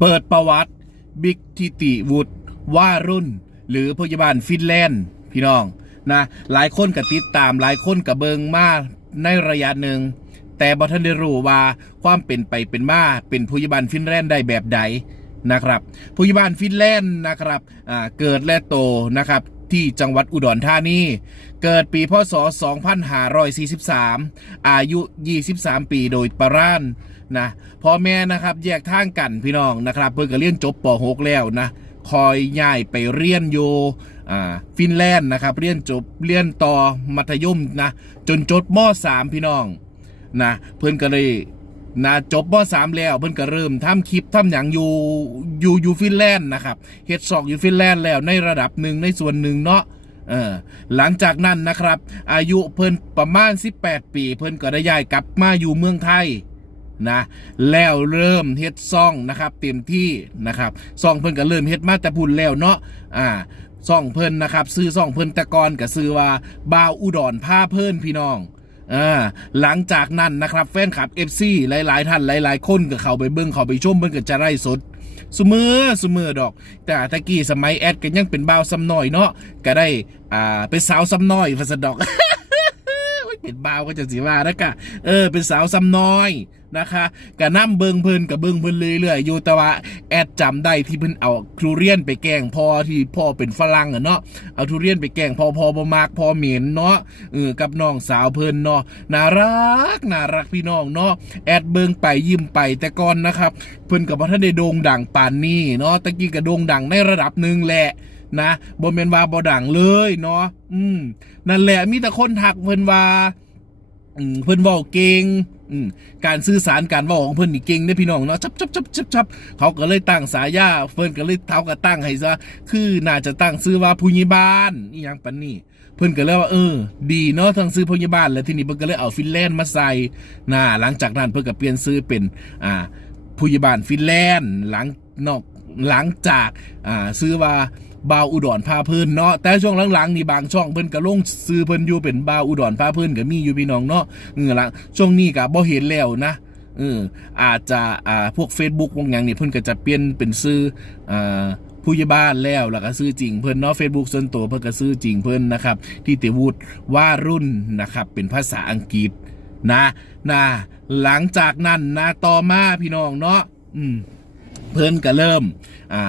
เปิดประวัติบิ๊กทิติวุฒิว่ารุ่น หรือพยาบาลฟินแลนด์พี่น้องนะหลายคนก็ติดตามหลายคนก็เบิงมาในระยะหนึ่ง แต่บ่ทันได้รู้ว่าความเป็นไปเป็นมาเป็นพยาบาลฟินแลนด์ได้แบบใดนะครับพยาบาลฟินแลนด์นะครับเกิดและโตนะครับที่จังหวัดอุดรธานี เกิดปีพศ 2543 อายุ 23 ปีโดยประราน นะพ่อแม่นะครับแยกทางกันพี่น้องนะครับ เพิ่งก็เรียนจบป .6 แล้วนะคอยย้ายไปเรียนโยอ่ฟินแลนด์นะครับเรียนจบเรียนต่อมัธยมนะจนจบม .3 พี่น้องนะเพิ่นก็เลยนะจบม .3 แล้วเพิ่นก็เริ่มทำคลิปทำอย่างอยู่อยู่อยู่ฟินแลนด์นะครับเฮ็ดซอกอยู่ฟินแลนด์แล้วในระดับหนึ่งในส่วนหนึ่งเนาะหลังจากนั้นนะครับ อายุเพิ่นประมาณ 18 ปี เพิ่นก็ได้ย้ายกลับมาอยู่เมืองไทย นะแล้วเริ่มเฮ็ดซ่องนะครับ เต็มที่นะครับซ่องเพิ่นก็เริ่มเฮ็ดมาแต่พุ่นแล้วเนาะอ่าซ่องเพิ่นนะครับซื้อซ่องเพิ่นตะกอนก็ซื้อว่าบาวอุดรผ้าเพิ่นพี่น้องอ่าหลังจากนั้นนะครับแฟนคลับ FC หลาย ๆ ท่านหลาย ๆ คนก็เข้าไปเบิ่งเข้าไปชมเพิ่นก็จะไล่สดสมือสมือดอก แต่ตะกี้สมัยแอดก็ยังเป็นบ่าวซ้ำน้อยเนาะก็ได้อ่าเป็นสาวซ้ำน้อยฟัสดอก เป็นบ่าวก็จะสิว่านะกะเออ เป็นสาวซ้ำน้อยนะคะกะน้ำเบิงเพลินกับเบิงเพลินเรื่อยๆอยู่แต่ว่าแอดจำได้ที่เพิ่นเอาทุเรียนไปแกงพ่อที่พ่อเป็นฝรั่งอะเนาะเอาทุเรียนไปแกงพ่อพ่อบ่มากพ่อเหม็นเนาะเออกับน้องสาวเพิ่นเนาะน่ารักน่ารักพี่น้องเนาะแอดเบิงไปยิ้มไปแต่ก่อนนะครับ เพิ่นกับว่าท่านได้โด่งดังปานนี้เนาะตะกี้ก็โด่งดังในระดับหนึ่งแหละ นะบ่แม่นว่าบ่ดังเลยเนาะอืมนั่นแหละมีแต่คนทักเพิ่นว่าอืมเพิ่นเว้าเก่งอืมการสื่อสารการเว้าของเพิ่นนี่เก่งเด้พี่น้องเนาะจับจับจับจับจับเขาก็เลยตั้งสายาเพิ่นก็เลยเท้าก็ตั้งให้ซะคือน่าจะตั้งชื่อว่าผู้ใหญ่บ้านอีหยังปานนี้เพิ่นก็เลยว่าเออ ดีเนาะทั้งซื้อพยาบาลแล้วทีนี้เพิ่นก็เลยเอาฟินแลนด์มาใส่นะหลังจากนั้นเพิ่นก็เปลี่ยนซื้อเป็นอ่าผู้ใหญ่บ้านฟินแลนด์หลังนอกหลังจากอ่าซื้อว่า บาวอุดรพาเพิ่นเนาะแต่ช่วงหลังๆนี่บางช่องเพิ่นก็ลงซื้อเพิ่นอยู่เป็นบาวอุดรพาเพิ่นก็มีอยู่พี่น้องเนาะเออหลังช่วงนี้ก็บ่เห็นแล้วนะเอออาจจะอ่าพวก Facebook วกหยังนี่เพิ่นก็จะเปลี่ยนเป็นซื้ออ่าผู้ใหญ่บ้านแล้วแล้วก็ซื้อจริงเพิ่นเนาะ Facebook ส่วนตัวเพิ่นก็ซื้อจริงเพิ่นนะครับที่ติวุฒิว่ารุ่นนะครับเป็นภาษาอังกฤษนะนะหลังจากนั้นนะต่อมาพี่น้องเนาะอืมเพิ่นก็เริ่มอ่า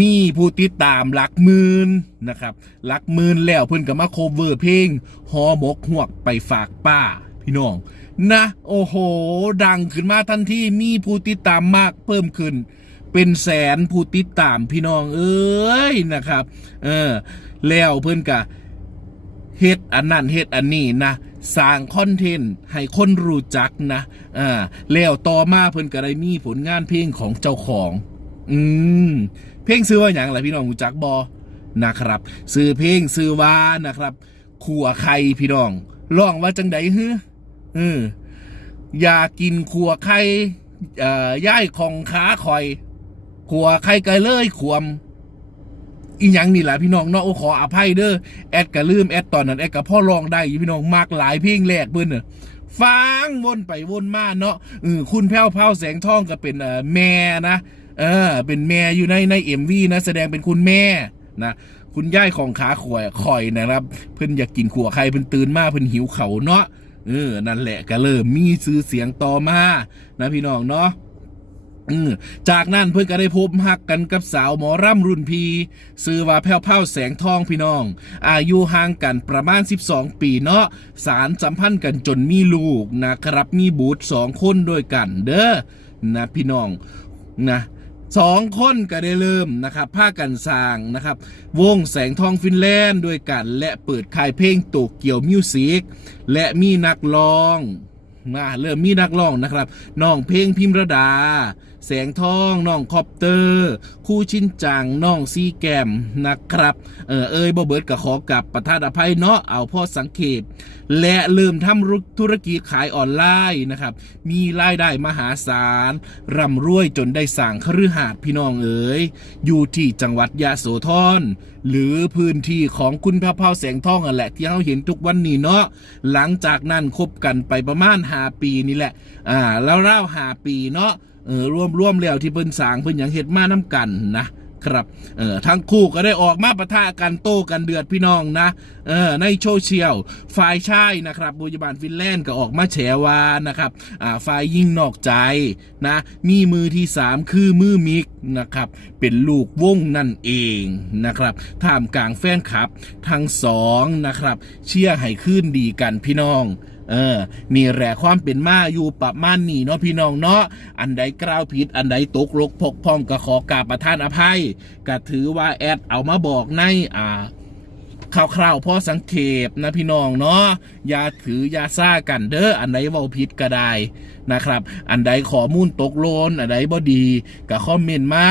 มีผู้ติดตามหลักหมื่นนะครับหลักหมื่นแล้วเพิ่นก็มาโคเวอร์เพลงหอหมกหวกไปฝากป้า พี่น้อง นะ โอ้โห ดังขึ้นมาทันทีมีผู้ติดตามมากเพิ่มขึ้น เป็นแสนผู้ติดตามพี่น้องเอ้ยนะครับ เออ แล้วเพิ่นก็เฮ็ดอันนั้นเฮ็ดอันนี้นะสร้างคอนเทนต์ให้คนรู้จักนะอ่าแล้วต่อมาเพิ่นก็ได้มีผลงานเพลงของเจ้าของ อืม เพลงซื้อว่าอย่างไรพี่น้องรู้จักบอนะครับซื้อเพลงซื้อว่านะครับ ขัวไข่พี่น้องร้องว่าจังใดฮึเอออยากินขัวไข่อ่อย่ายของขาคอย ขัวไข่ไก่เลยขวมอีหยังนี่แหละพี่น้องเนาะโอขออภัยเด้อแอดก็ลืมแอดตอนนั้นแอดกับพ่อลองได้อยู่พี่น้องมากหลายเพลงแรกเพิ่นน่ะฟังวนไปวนมาเนาะเออคุณแพ้วเผาแสงทองก็เป็นแม่นะ เออ เป็นแม่อยู่ในในเอ็มวีนะแสดงเป็นคุณแม่นะคุณย่ายของขาข่อยข่อยนะครับ เพิ่นอยากกินขัวใครเพิ่นตื่นมาเพิ่นหิวเขาเนาะเออนั่นแหละก็เริ่มมีซื้อเสียงต่อมานะพี่น้องเนาะอืมจากนั้นเพื่อนก็ได้พบหักกันกับสาวหมอร่ำรุ่นพีซื้อว่าแพ้วเผาแสงทองพี่น้อง อายุห่างกันประมาณ 12 ปีเนาะสารสัมพันธ์กันจนมีลูกนะครับมีบุตรสองคนด้วยกันเด้อนะพี่น้องนะ สองคนก็ได้เริ่มนะครับผ้ากันสร้างนะครับ วงแสงทองฟินแลนด์ด้วยกัน และเปิดค่ายเพลงโตเกียวมิวสิกและมีนักร้องมาเริ่มมีนักร้องนะครับน้องเพลงพิมรดา แสงทองน้องคอปเตอร์ คู่ชินจังน้องซีแกมนะครับ เออเอ้ยบ่เบิดก็ขอกับประทานอภัยเนาะเอาพ่อสังเกต และเริ่มทำธุรกิจขายออนไลน์นะครับ มีรายได้มหาศาลร่ำรวยจนได้สั่งคฤหาสน์พี่น้องเอ๋ยอยู่ที่จังหวัดยะโสธรหรือพื้นที่ของคุณพระเผาแสงทองอะแหละที่เราเห็นทุกวันนี้เนาะหลังจากนั้นคบกันไปประมาณหาปีนี่แหละอ่าแล้วเล่าหาปีเนาะ เออร่วมร่วมแล้วที่เพิ่นสางเพิ่นหยังเฮ็ดมาน้กันนะครับเออทั้งคู่ก็ได้ออกมาปะทะกันโต้กันเดือดพี่น้องนะเออในโซเชียลฝ่ายชายนะครับบุญบาลฟินแลนด์ก็ออกมาแฉว่านะครับอ่าฝ่ายยิ่งนอกใจนะมีมือที่สามคือมือมิกนะครับเป็นลูกวงนั่นเองนะครับท่ามกลางแฟนคลับ ทั้งสองนะครับเชียร์ให้ขึ้นดีกันพี่น้อง เออนี่แหละความเป็นมาอยู่ประมาณนี้เนาะพี่น้องเนาะอันใดกล่าวผิดอันใดตกลกพกพ้องก็ขอกราบประทานอภัยก็ถือว่าแอดเอามาบอกในอ่าคร่าวๆพอสังเขปนะพี่น้องเนาะอย่าถืออย่าซ่ากันเด้ออันใดเว้าผิดก็ได้นะครับ อันใดข้อมูลตกโลนอันใดบ่ดีก็คอมเมนต์มา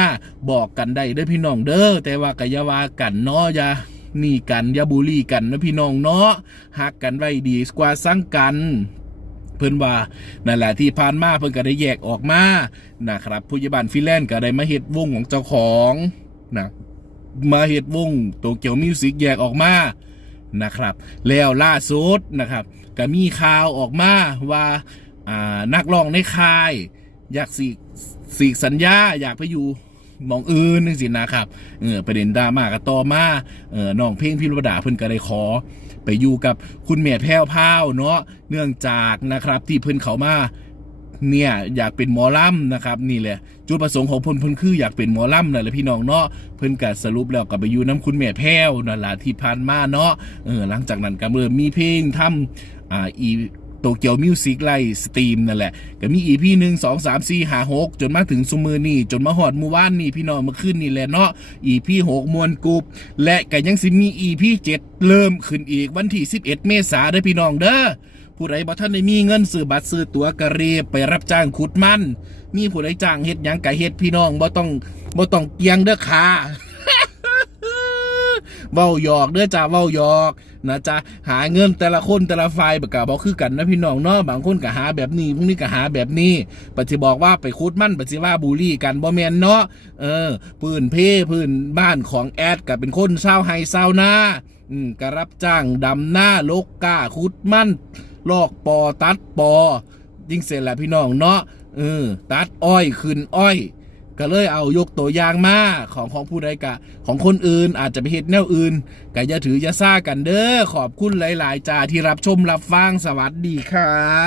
บอกกันได้เด้อพี่น้องเด้อแต่ว่าก็อย่าว่ากันเนาะอย่า นี่กันอย่าบูลลี่กันนะพี่น้องเนาะฮักกันไว้ดีกว่าสั่งกันเพิ่นว่านั่นแหละที่ผ่านมาเพิ่นก็ได้แยกออกมานะครับผู้ใหญ่บ้านฟิแลนด์ก็ได้มาเฮ็ดวงของเจ้าของนะมาเฮ็ดวงโตเกียวมิวสิกแยกออกมานะครับ แล้วล่าสุดนะครับก็มีข่าวออกมาว่าานักร้องในค่าย อยากสีสีกสัญญาอยากไปอยู่ มองอื่นนึงสินะครับเออประเด็นดราม่าก็ต่อมาเออน้องเพลงพิรดาเพิ่นก็ได้ขอ ไปอยู่กับคุณแม่แพ้วพราวเนาะเนื่องจากนะครับที่เพิ่นเขามาเนี่ยอยากเป็นหมอลำนะครับนี่แหละจุดประสงค์ของพิ่นเพิ่นคืออยากเป็นหมอลำนั่นแหละพี่น้องเนาะเพิ่นก็สรุปแล้วก็ไปอยู่น้ำคุณแม่แพ้วนั่นแหละที่ผ่านมาเนาะเออหลังจากนั้นก็เริ่มมีเพลงทำอ่าอี โตเกียวมิวสิกไลสตรีมนั่นแหละ ก็มีอีพีหนึ่งสองสามสี่ห้าหกจนมาถึงสุมือนี่จนมาหอดมือว่านนี่พี่น้องมื่อคืนนี่แหละเนาะอีพีหกมวนกรุบและก็ยังสิมีอีพีเจ็ดเริ่มขึ้นอีกวันที่สิบเอ็ดเมษาเด้อพี่น้องเด้อผู้ใดบ่ท่านได้มีเงินซื้อบัตรซื้อตั๋วกระเรียบไปรับจ้างขุดมัน มีผู้ใดจ้างเฮ็ดหยังกะเฮ็ดพี่น้องบ่ต้องบ่ต้องเกียงเด้อค่ะ เว้าหยอกเด้อจ้าเว้าหยอกนะจ๊ะหาเงินแต่ละคนแต่ละฝ่ายประกาบอกคือกันนะพี่น้องเนาะบางคนก็หาแบบนี้พวกนี้ก็หาแบบนี้ปฏิบอกว่าไปคุดมั่นปฏิว่าบูลลี่กันบ่แมนเนาะเออพื้นเพพื้นบ้านของแอดก็เป็นคนเศร้าไฮเศร้าวนาอืมก็รับจ้างดำหน้าลกกาคุดมั่นลอกปอตัดปอยิ่งเสร็จแหล้วพี่น้องเนาะเออตัดอ้อยขึ้นอ้อย ก็เลยเอายกตัวอย่างมาของของผู้ใดกะ ของคนอื่นอาจจะไปเฮ็ดแนวอื่นก็อย่าถืออย่าซ่ากันเด้อขอบคุณหลาย ๆจ้าที่รับชมรับฟังสวัสดีค่ะ